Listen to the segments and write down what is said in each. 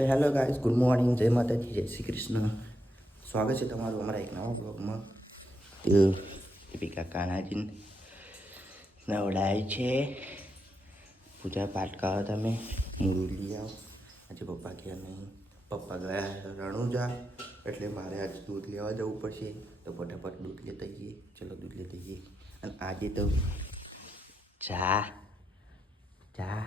તો hello guys good morning, જય માતાજી, જય શ્રી કૃષ્ણ. સ્વાગત છે તમારું અમારા એક નવા બ્લોગમાં તો દીપિકા કાનાજી નવડાય છે. પૂજા પાઠ કરો તમે. મુરલી આવો. આજે પપ્પા ગયા નહીં પપ્પા ગયા રણુજા, એટલે મારે આજે દૂધ લેવા જવું પડશે. તો ફટાફટ દૂધ લેતા જઈએ ચલો દૂધ લેતા જઈએ અને આજે તો ચા ચા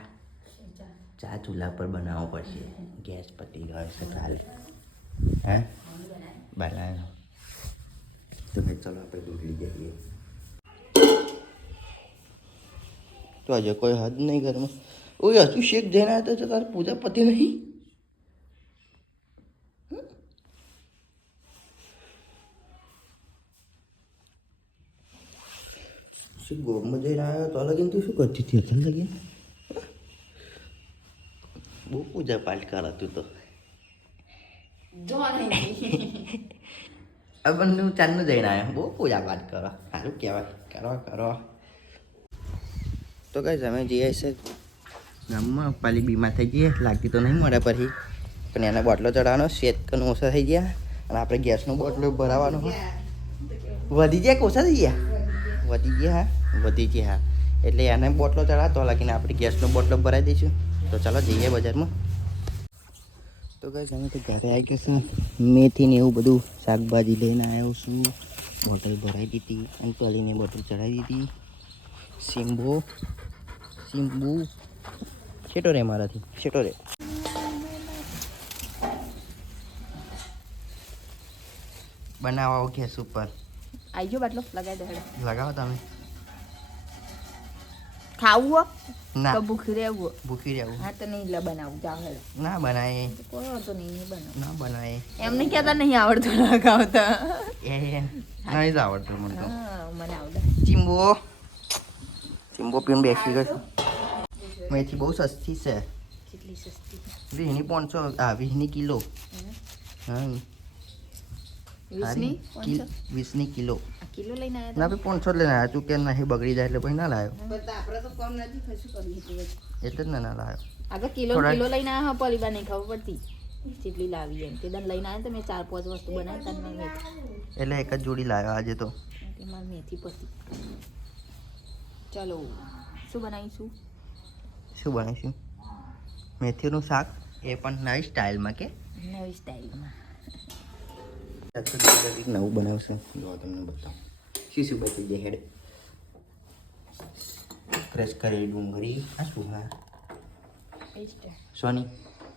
ચા ચૂલા પર બનાવવો પડશે. ગેસ પતી ગયો છે કાલે. હે? બનાવ્યો. તો ભાઈ ચલો આપણે લઈ જઈએ તો આજે કોઈ હદ નહીં ઘરમાં. ઓય હજુ શેક જઈને આવ્યો તો તારે પૂજા પતી નહીં? શું ગોમમાં જઈને આવ્યો તો લગીને તું શું કરતી હતી? અત્યારે લગીને બહુ પૂજા પાઠ કર તું તો અબનનું ચાંદનું જઈને આવ્યો બહુ પૂજા પાઠ કરો સારું કહેવાય કરો કરો તો કઈ અમે જઈએ છે ગામમાં પાલી બીમાર થઈ જઈએ લાગતી તો નહીં મળે પછી પણ એને બોટલો ચડાવવાનો શેત કનું ઓછા થઈ ગયા અને આપણે ગેસનો બોટલો ભરાવાનો વધી ગયા કે ઓછા થઈ ગયા વધી ગયા હા વધી ગયા હા એટલે એને બોટલો ચડાવતો લાગીને આપણે ગેસનો બોટલો ભરાઈ દઈશું તો ચાલો જઈએ બજારમાં. તો ગઈ અમે તો ઘરે આવી ગયા છે મેથી ને એવું બધું શાકભાજી લઈને આવ્યો છું. બોટલ ભરાઈ દીધી અને તળીને બોટલ ચડાવી દીધી. સિંબો સિંબુ છેટો રે મારાથી. છેટો રે. બનાવો ગેસ ઉપર. આઈ ગયો બાટલો. લગાવી દે લગાવો તમે. ખાવું ના. તો ભૂખી રહેવું. ભૂખી રહેવું. હા તો નહીં બનાવું હેડો. ના બનાય. કોણ તો નહીં બનાવ. ના બનાય. એમને કહેતા નહીં આવડતું લગાવતા એ નહીં જ આવડતું મને તો. મને આવડે. ચીંબો. ચીંબો પીને બેસી ગયો. મેથી બહુ સસ્તી છે. કેટલી સસ્તી? વીસની પાંચસો આ વીસની કિલો. હા વીસની? વીસની કિલો. કિલો લઈને આવ્યા ના ભાઈ પાંચસો લઈને આવ્યા. તું કે નહીં બગડી જાય એટલે પછી ના લાવ્યો આપણે તો કમ નથી કશું કરી એટલે જ ના લાવ્યો આ કિલો કિલો લઈને આવ્યા નહીં ખબર પડતી. જેટલી લાવી એમ. તે દન લઈને આવ્યા તો મેં ચાર પાંચ વસ્તુ બનાવી તને મેં એટલે એક જ જોડી લાવ્યો આજે તો. કે મારી મેથી પતી. ચાલો શું બનાવીશું? શું બનાવીશું? મેથીનું શાક એ પણ નવી સ્ટાઇલમાં કે? નવી સ્ટાઇલમાં નવું બનાવશું. જો તમને બતાવું. શું શું બચી જાય હેડ? ક્રશ કરેલી ડુંગળી. આ શું હા? સોની?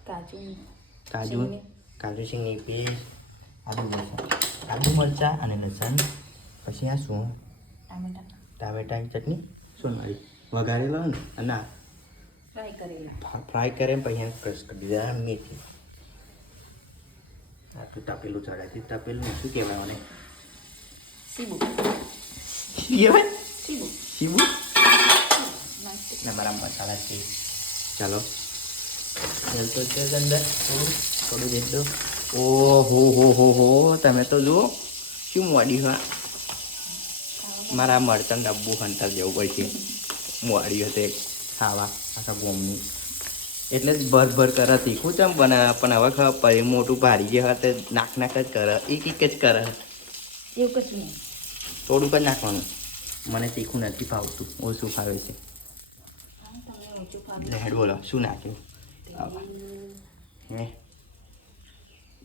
કાજુ. કાજુ. કાજુ સિંગની પેસ્ટ? આદુ મરચાં. આદુ મરચાં અને લસણ. પછી આ શું? ટામેટા. ટામેટાની ચટણી. શું મારી વઘારેલો ને અને ફ્રાય કરેલા. ફ્રાય કરે પછી ક્રશ કરી દીધા. મેથી આટલું તપેલું ચડાવી તપેલું શું કહેવાય મને? સીબુ. કહેવાય? સીબુ. શીવું ને મારા મસાલા છે. ચાલો. તો છે અંદર. થોડું થોડું જેટલું ઓહો હો હો હો તમે તો જુઓ શું મોડી હા મારા મરચાં ડબ્બુ હંતર જવું પડશે મોડી હશે ખાવા આખા ગોમની. એટલે જ ભર ભર કરે તીખું ચમ બનાવે પણ હવે ખબર પડી મોટું ભારી જે હતે નાક નાક જ કરે એક એક જ કરે. એવું કશું નહીં. થોડુંક જ નાખવાનું. મને તીખું નથી ભાવતું ઓછું ભાવે છે. હેડ બોલો શું નાખ્યું? આવા. હે?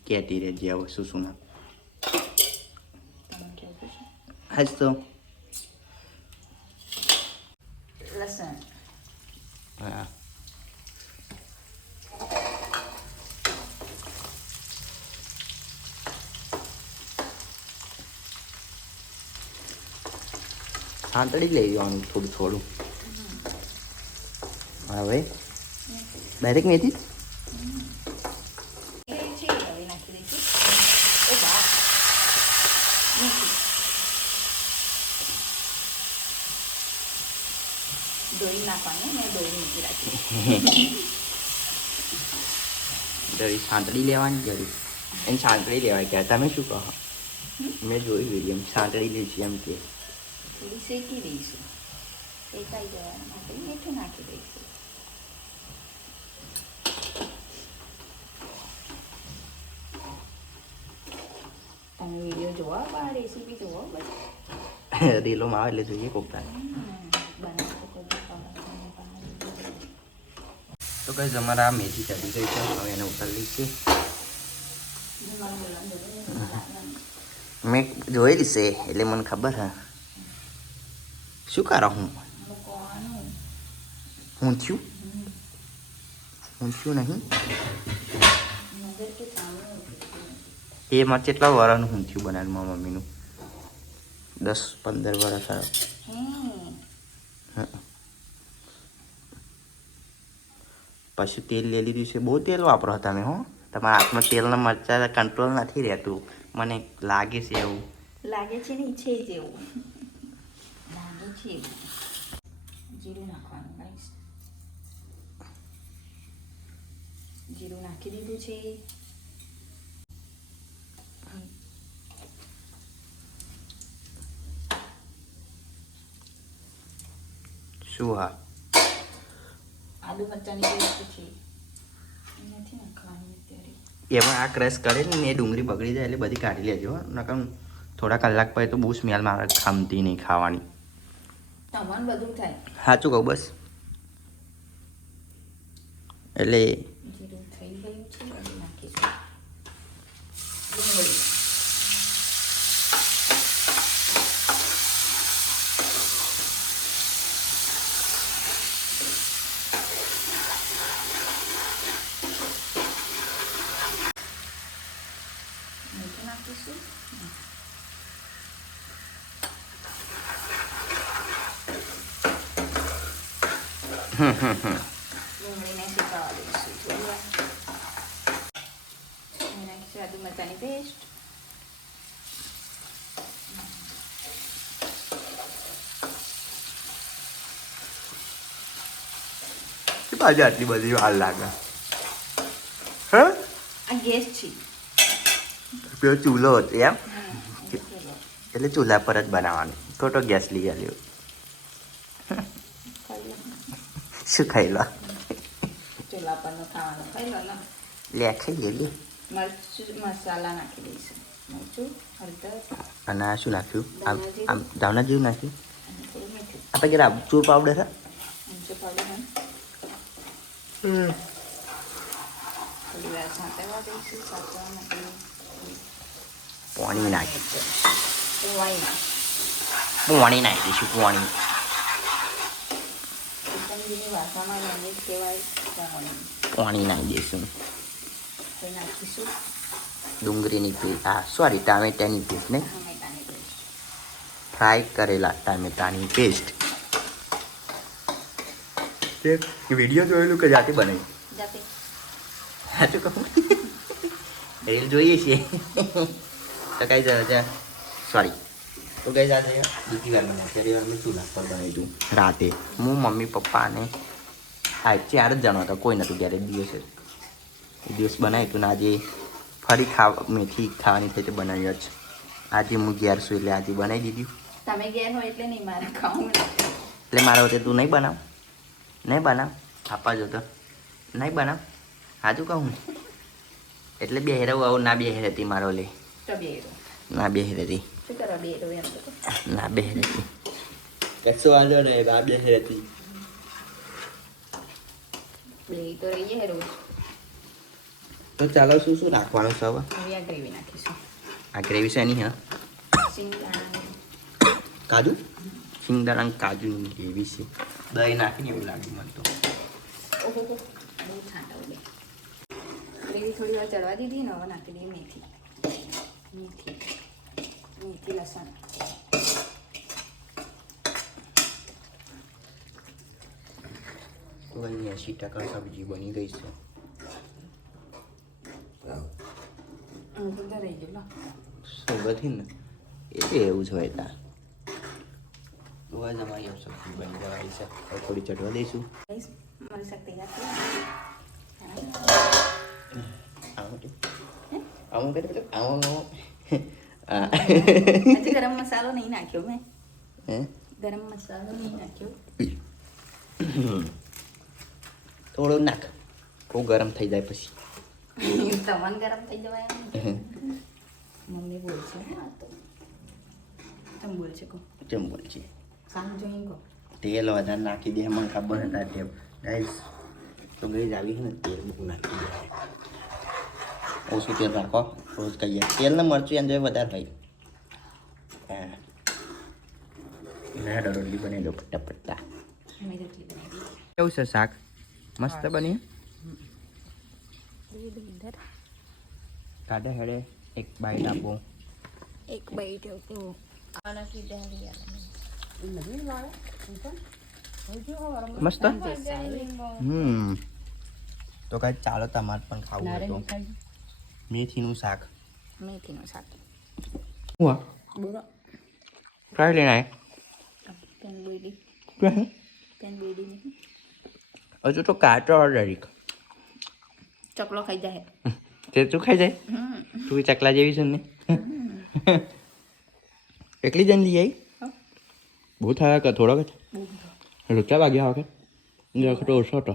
કહેતી રહેજે હવે શું શું નાખ આજ તો લસણ હા સાંતળી લઈ જવાનું થોડું થોડું. હવે ડાયરેક્ટ મેથી દોરી નાખવાની મેં દોરી મૂકી રાખી જરી સાંતળી લેવાની જરી. એને સાંતળી લેવાય કે તમે શું કહો? મેં જોયું વીડિયો સાંતળી લે છે એમ કે. ઉસેકી દઈશું શેકાઈ જવા માટે મીઠું નાખી દઈશું તમે વિડીયો જોવા બા રેસીપી જોવો બસ રીલોમાં આવે એટલે જોઈએ કોકતા તો કઈ અમારા આ મેથી ચડી ગઈ છે હવે એને ઉતારી છે મેં જોયેલી છે એટલે મને ખબર હા શું કરો હું હું થયું હું થયું નહીં એ મારે કેટલા વર્ષનું હું થયું બનાવ્યું મારા મમ્મીનું દસ પંદર વર્ષ હા પછી તેલ લઈ લીધું છે બહુ તેલ વાપરો તમે હો તમારા હાથમાં તેલના મરચા કંટ્રોલ નથી રહેતું મને લાગે છે એવું લાગે છે ને છે જેવું લાગે જીરું નાખવાનું ગાઈસ જીરું નાખી દીધું છે શું હા આલુ મરચાંની પેસ્ટ છે નથી નાખવાની અત્યારે એમાં આ ક્રેશ કરે ને એ ડુંગળી બગડી જાય એટલે બધી કાઢી લેજો નકર થોડા કલાક પછી તો બહુ સ્મેલ મારે ખામતી નહીં ખાવાની. તમારું બધું થાય. સાચું કહું બસ. એટલે નાખીશું ડુંગળી મીઠું નાખીશું ડુંગળીને સુકાવા દઈશું થોડી નાખીશું આદુ મરચાંની પેસ્ટ આટલી બધી વાર લાગે. હ? આ ગેસ છે. પેલો ચૂલો હતો એમ. એટલે ચૂલા પર જ બનાવવાનું. ખોટો ગેસ લઈ આવ્યો ખાઈ લો. શું ખાઈ લો? ચૂલા પરનું ખાવાનું. ખાઈ લો લે ખાઈએ લે મરચું મસાલા નાખી દઈશું. મરચું હળદર અને આ શું નાખ્યું? આમ ધાવના જેવું નાખ્યું? આપણે જરા ચૂર પાવડર હા? પાણી નાખી. પાણી નાખી દઈશું પાણી. પાણી નાખી દઈશું ડુંગળીની પેસ્ટ. આ સોરી ટામેટાની પેસ્ટ ને ફ્રાય કરેલા ટામેટાની પેસ્ટ. તે વીડિયો જોયેલું કે જાતે બનાવી? જાતે. સાચું કહું? રીલ જોઈએ છીએ તો કઈ જાય સોરી તો કઈ જાતે બીજી વાર મને ત્યારે વાર મેં શું પર બનાવી દઉં. રાતે. હું મમ્મી પપ્પા હા ચાર જ જણા હતા કોઈ નહોતું ત્યારે દિવસે દિવસ બનાવ્યું હતું ને આજે ફરી ખાવા મેથી ખાવાની થઈ તે બનાવી જ. આજે હું ઘેર છું એટલે આજે બનાવી દીધી. તમે ઘેર હોય એટલે નહીં મારે ખાવું. એટલે મારા વખતે તું નહીં બનાવ. નહીં બનાવ. આપવા જો તો નહીં બનાવ. સાચું કહું એટલે બે હેરવ આવું ના બે હેરતી મારો લે ના બે હેરતી શું કરો બેરો એમ તો? કહો. ના બે હેરતી કશો વાંધો નહીં બા બે હેરતી બે તો રહીએ રોજ તો ચાલો શું શું નાખવાનું છે હવે હવે આ ગ્રેવી નાખીશું આ ગ્રેવી છે એની હા કાજુ સિંગદાણા કાજુની ગ્રેવી છે દહીં નાખીને એવું લાગ્યું મને તો ગ્રેવી થોડી વાર ચડવા દીધી ને હવે નાખી દઈએ મેથી મેથી મેથી લસણ તો અહીં એંશી ટકા સબ્જી બની ગઈ છે. સુગંધી ને? એ એવું જ હોય ત્યાં તો જ અમારી સબ્જી બની જવાની છે. થોડી ચડવા દઈશું. મારી શાક આવું તો આવું કરે પેલું આવું ગરમ મસાલો નહીં નાખ્યો મેં. ગરમ મસાલો નહીં નાખ્યો. થોડું નાખ બહુ ગરમ થઈ જાય પછી. તમને ગરમ થઈ જવાય મમ્મી બોલશે હા તો. બોલ છે કહો? કેમ બોલ છે? સાંજ જોઈને કહો તેલ વધારે નાખી દે મને ખબર હતા તેમ ગાઈસ તો ગઈ આવી છે ને તેલ બહુ નાખી દે. ઓછું તેલ રાખો રોજ કહીએ તેલ ને મરચું એમ જોઈએ વધારે હોય. હા. ના રોટલી બની દો પટ્ટા પટ્ટા બનાવી. કેવું છે શાક? મસ્ત બની. કાઢે હેડે એક બાઈટ આપો. એક બાઈટ આપો. મસ્ત? હમ. તો કાંઈ ચાલો તમારે પણ ખાવું હોય તો. મેથીનું શાક. મેથીનું શાક. હું બોલો. ફ્રાય લઈને આય પેન બેડી પેન? બેડી નહીં. તો કાચો દરેક ચકલો ખાઈ જાય તે તું ખાઈ જાય તું ચકલા જેવી છે ને એકલી જઈને લઈ આવી. બહુ થયા કે થોડોક જ રૂચા વાગ્યા વખત વખત ઓછો હતો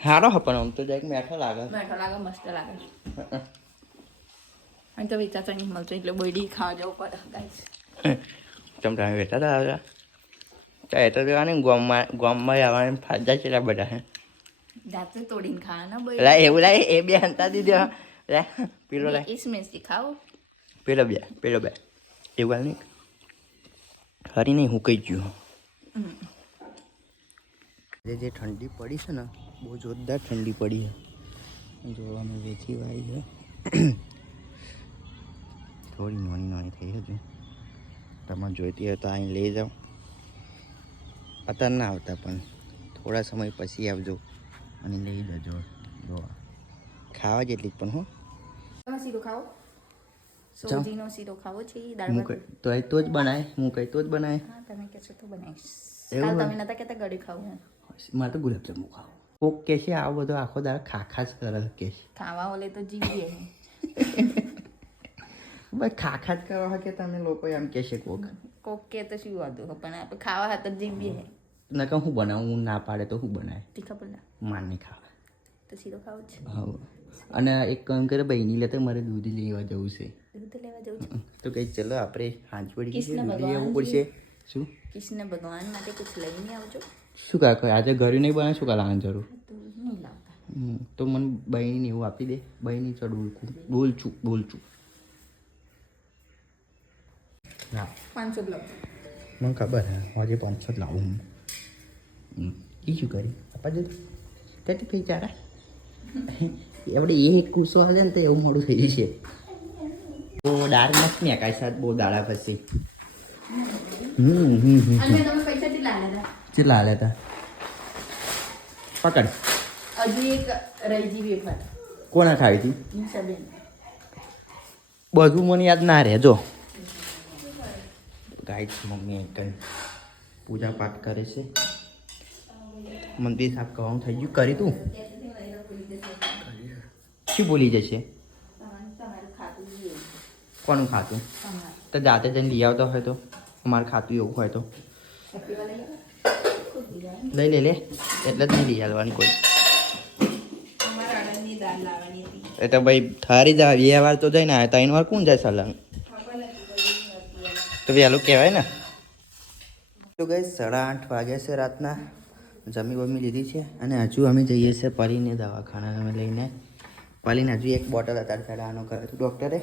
સારો હા પણ આમ તો જાય મેઠો લાગે મેઠો લાગે મસ્ત લાગે અને તો વેચાતા નહીં મળતો એટલે બોયડી ખાવા જવું પડે ગાઈસ તમે તમે આવ્યા તો એ તો જોવાની ગોમમાં ગોમમાં આવવાની ફાયદા છે બધા હે જાતે તોડીને ખાવાના લા એવું. લાય એ બે હંતા દીધો લે પેલો લાય ઇસમેસથી ખાવ. પેલો બે પેલો બે. એવું નહીં. ખરી નહીં હું કહી ગયું. જે જે ઠંડી પડી છે ને બહુ જોરદાર ઠંડી પડી છે. જોવાનું વેચી વાળી છે. થોડી નાની નાની થઈ હજુ. તમે જોઈતી હોય તો અહીં લઈ જાઓ. અત્યારે ના આવતા પણ થોડા સમય પછી આવજો અને લઈ જજો. જો. ખાવા જેટલી પણ હો. સીધો ખાઓ? સોજીનો શીરો ખાવો છે દાળ ભાત? તો એ તો જ બનાય. હું કઈ તો જ બનાય. હા તમે કહેશો તો બનાવીશ કાલ તમે નતા કહેતા ગળી ખાવું મારે તો ગુલાબજાંબુ ખાવું. કોક કે છે આવો બધો આખો દાળ ખાખા જ કરે કે ખાવા ઓલે તો જીવીએ ભાઈ ખાખા જ કરવા કે તમે લોકો એમ કે છે કોક. કોક કે તો શું વાંધો પણ આપણે ખાવા હાથ જ જીવીએ. નકર હું બનાવું? હું ના પાડે તો હું બનાય? તીખા પલ્લા માન નહીં ખાવા. તો સીધો ખાવ છે. હા અને એક કામ કરે બહેની લેતે મારે દૂધ લેવા જવું છે. દૂધ લેવા જવું છે? તો કઈ ચલો આપણે હાંચ પડી ગઈ દૂધ લેવું પડશે. શું? કૃષ્ણ ભગવાન માટે કુછ લઈને આવજો. શું કા આજે ઘરે નહીં બનાવે શું કા લાવવાની જરૂર? તો મને બહેની એવું આપી દે. બહેની ચડ બોલકું બોલ છું બોલ છું હા પાંચસો મને ખબર હે આજે પાંચસો જ લાવું હું. શું કરી આપા જતો તેથી કઈ ચારા આપણે એ કુસો હાલે ને તો એવું મોડું થઈ જશે. તો દાળ મસ્ત ને કાંઈ સાથ બહુ દાડા પછી. હમ હમ હમ કેટલા હાલે તા? પકડ. હતા એક રહી વેફર. કોને ખાવી હતી? બધું મને યાદ ના રહે જો. ગાઈડ મમ્મી પૂજા પાઠ કરે છે? મંદિર સાફ કરવાનું થઈ ગયું. કરી તું. શું ભૂલી જશે? કોનું ખાતું? તો જાતે જઈને લઈ આવતો હોય તો. અમારું ખાતું એવું હોય તો. લઈ આવો લે લે. એટલે જ નહીં લઈ આવવાની કોઈ. એ તો ભાઈ થારી જ, બે વાર તો જઈને આવ્યા ત્રણ વાર કોણ જાય નથી તો વહેલું કહેવાય ને. તો ગઈ સાડા આઠ વાગ્યા છે રાતના. જમી બમી લીધી છે અને હજુ અમે જઈએ છીએ પરીને દવાખાના અમે લઈને. પરીને હજુ એક બોટલ અત્યારે ચડાવવાનો કર્યો હતો ડૉક્ટરે.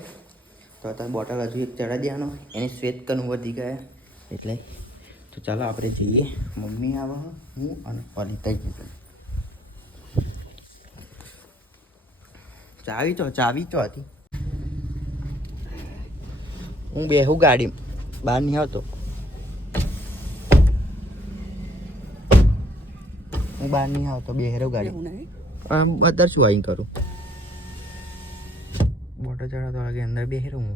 તો અત્યારે બોટલ હજુ એક ચડાવી દેવાનો એની શ્વેત કણ વધી ગયા. એટલે તો ચાલો આપણે જઈએ. મમ્મી આવે. હું અને પરી થઈ જઈએ. ચાવી તો ચાવી તો હતી. હું બેહું ગાડી બહાર નહીં આવતો. હું બહાર નહીં આવતો બેહેરો ગાડી. આમ અત્યારે શું અહીં કરું? બોટો ચડાવતો લાગે અંદર બેહેરો હું.